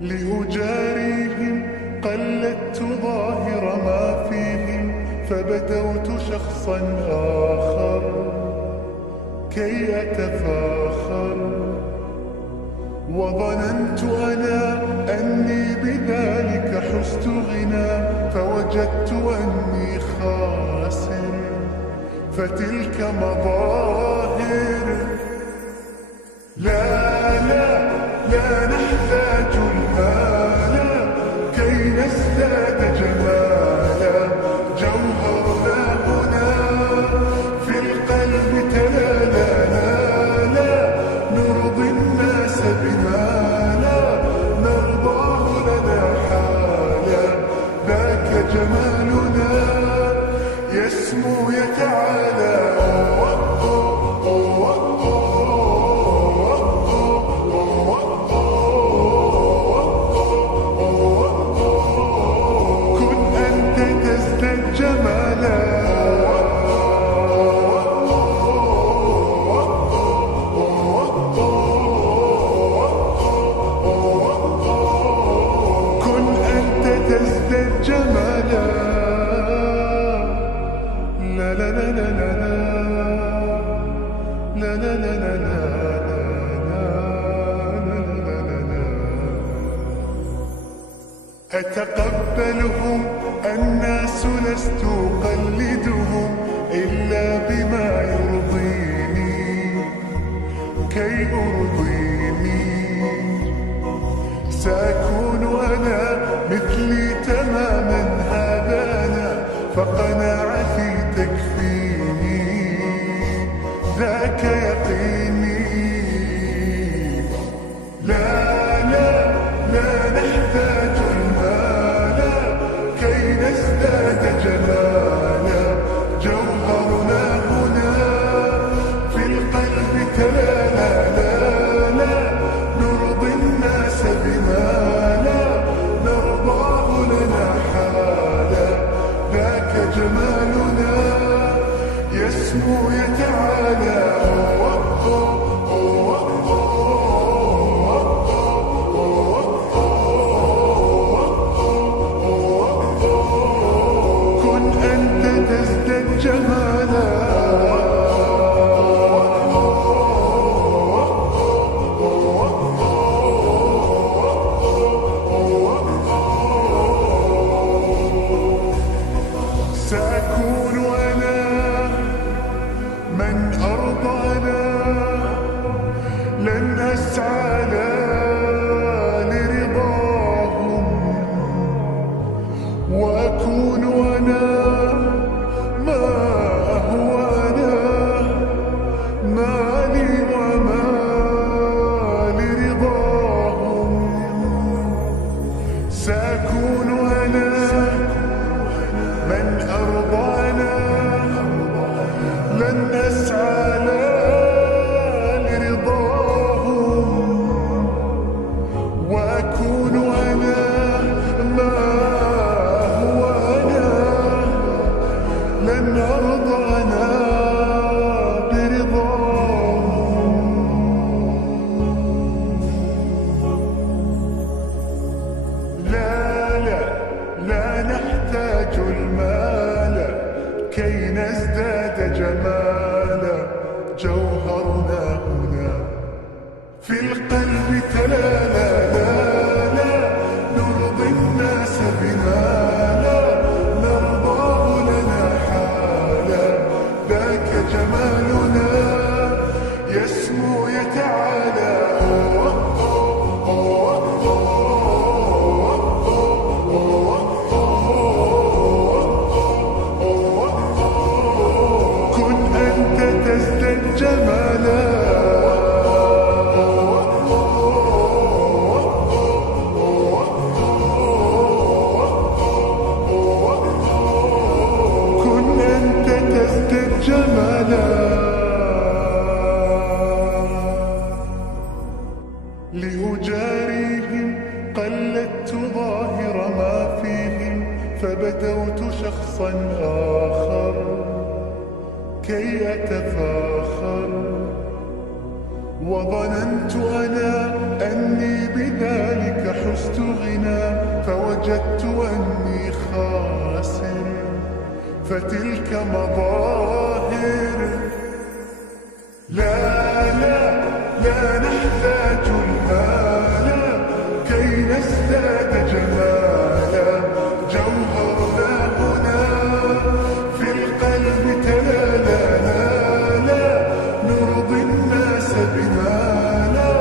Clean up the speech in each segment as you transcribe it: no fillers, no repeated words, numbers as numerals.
لأجاريهم قلدت ظاهر ما فيهم، فبدوت شخصا آخر كي أتفاخر، وظننت أنا أني بذلك حزت غنى، فوجدت أني خاسر، فتلك مظاهر. لا لا لا نحتاج المال كي نزداد جمالا، جوهرنا هنا في القلب تلالا. لا نرضي الناس بما لا نرضاه لنا حالا، ذاك جمالنا يسمو يتعالى. أتقبلهم الناس لست أقلدهم إلا بما يرضيني كي أرضيني. سأكون أنا مثلي تماما، هذا أنا، فقناعتي تكفيني، ذاك يقيني. لا لا لا نحتاج المال كي نزداد جمالا، جوهرنا هنا في القلب تلالا. لا لا نرضي الناس بما لا نرضاه لنا حالا، ذاك جمالنا يسمو يتعالى. كن أنت تزداد جمالا. سأكون أنا من أرضانا، لن أسعى لرضاهم، وأكون أنا ما هو أنا، مالي وما لرضاهم. سأكون أنا من أرضانا، لن أسعى لرضاهم، وأكون أنا ما هو أنا، لن أرضى أنا برضاهم. لا لا لا نحتاج المال كي نزداد جمالا، جوهرنا هنا في القلب تلالا. لا لا نرضي الناس بما لا نرضاه لنا حالا، ذاك جمالنا يسمو يتعالى. كن أنت تزداد جمالا. كن أنت تزداد جمالا. لأجاريهم قلدت ظاهر ما فيهم، فبدوت شخصا آخر كي أتفاخر، وظننت أنا أني بذلك حزت فوجدت أني خاسر. فتلك مظاهر. لا نحتاج المال كي نزداد جمالا. جوهرنا هنا في القلب تلالا. لا نرضي الناس بما لا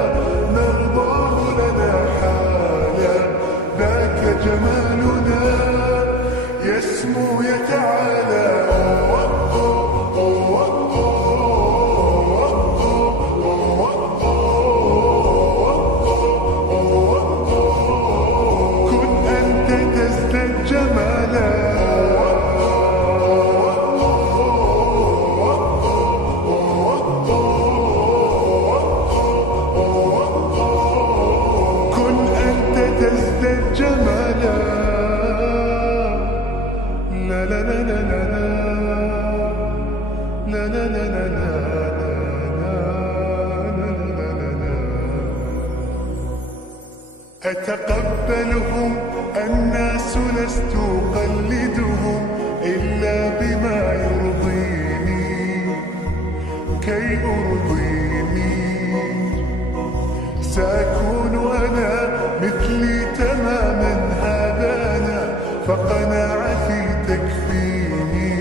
نرضاه لنا حالا. ذاك جمالنا يسمو يتعالى. كن أنت تزداد جمالا. كن أنت تزداد جمالا. لا لا لا لا لا لا لا لا لا لا أتقبلهم الناس لست أقلدهم إلا بما يرضيني كي أرضيني. سأكون أنا مثلي تماما هذا أنا فقناعتي تكفيني.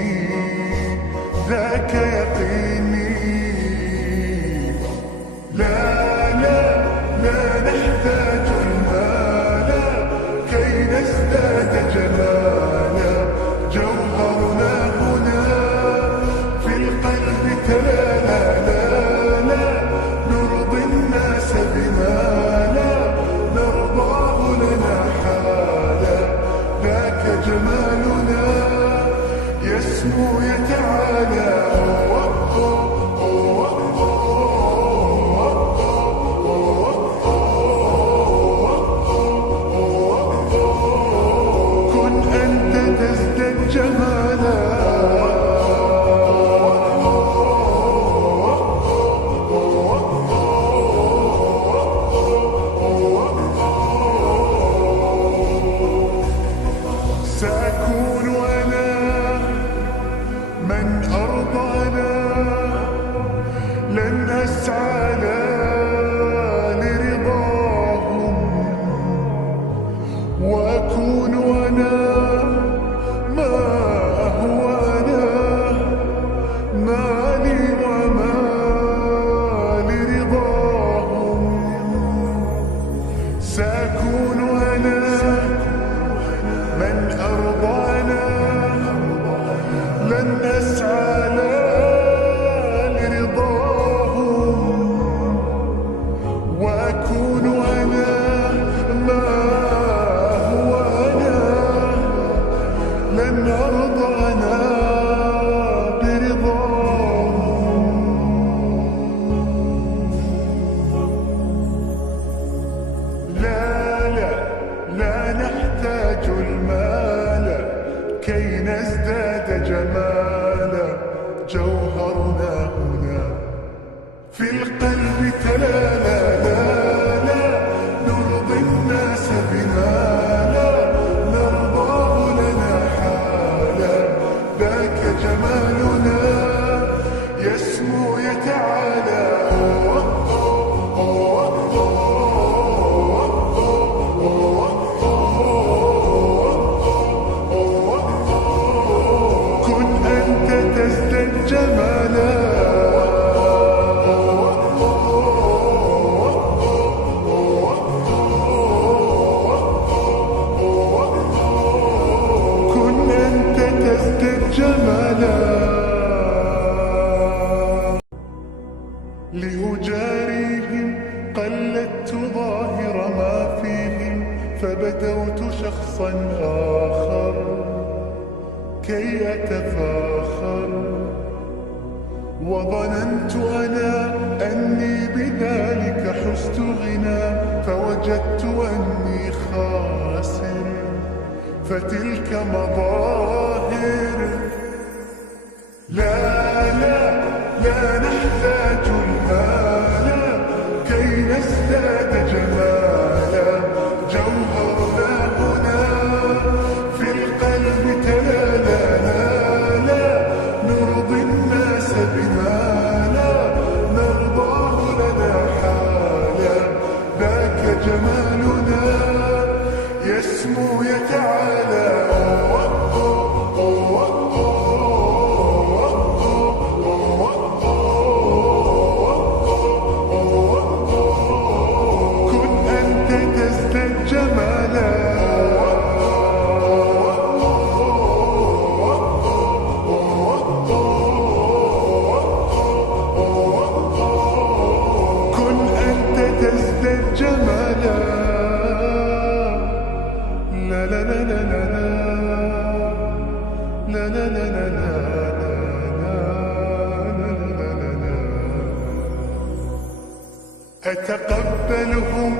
ذاك يقيني. لا نحتاج المال كي نزداد جمالا. جوهرنا هنا في القلب تلالا. لا نرضي الناس بما لا نرضاه لنا حالا. ذاك جمالنا يسمو يتعالى. كن أنت تزداد جمالا. سأكون أنا من أرضانا. لن أسعى لرضاهم. وأكون أنا ما هو أنا. مالي وما لرضاهم. سأكون أنا من أرضانا. لن أسعى لرضاهم. وأكون أنا ما هو أنا. لن أرضى أنا برضاهم. لا نحتاج المال كي نزداد جمالا. جوهرنا هنا في القلب تلالا. لا نرضي الناس بما لا نرضاه لنا حالا. ذاك جمالنا يسمو يتعالى. كن أنت تزداد جمالا. كن أنت تزداد جمالا. لأجاريهم قلدت ظاهر ما فيهم فبدوت شخصا آخر كي أتفاخر. وظننت أنا أني بذلك حزت غنى فوجدت أني خاسر. فتلك مظاهر. لا نحتاج المال كي نزداد جمالا. جوهرنا هنا جمالنا يسمو يتعالى. كن أنت تزداد جمالا. تزداد جمالا. لا لا لا لا لا لا لا لا لا لا. أتقبلهم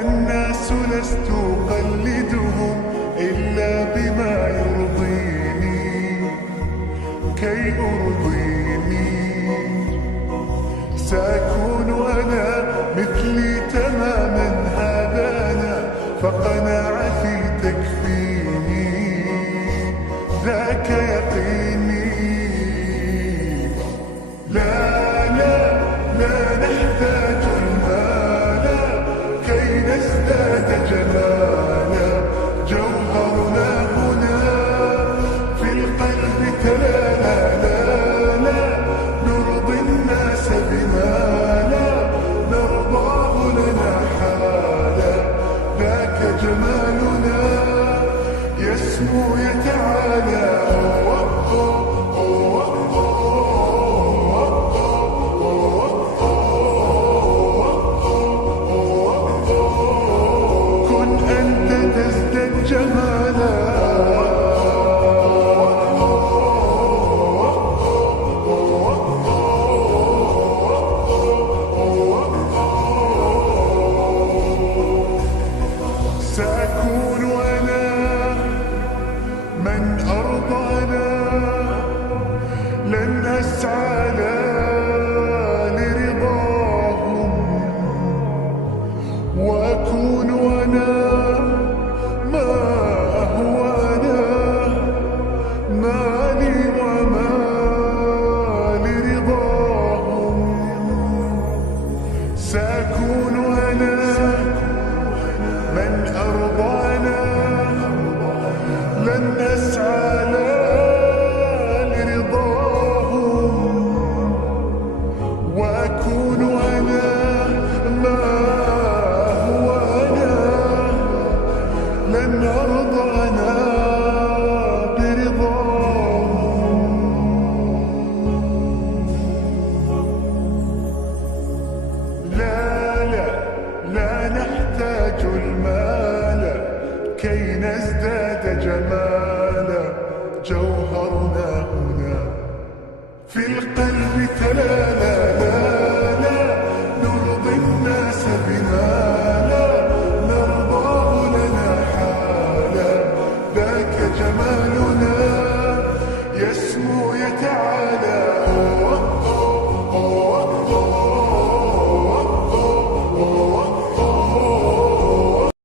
الناس لست أقلدهم إلا بما يرضيني كي أرضيني. سأكون أنا مثلي تماما هذا أنا فقناعتي تكفيني ذاك يقيني. لا لا لا نحتاج المال كي نزداد جمالا. جوهرنا هنا في القلب تلالا. لا لا نرضي الناس بما لا نرضاه لنا حالا. ذاك جمالنا يسمو يتعالى. كن أنت تزداد جمالا. سأكون أنا من أرضانا. لن أسعى لرضاهم وأكون أنا ما أهوانا. ما لي وما لرضاهم. سأكون أنا من أرضانا. لن أسعى لرضاهم وأكون أنا ما هو أنا. لن أرضى أنا برضاهم. لا لا لا نحتاج المال كي نزداد جمالا. جوهرنا هنا في القلب تلالا. لا لا نرضي الناس بما لا نرضاه لنا حالا. ذاك جمالنا يسمو يتعالى.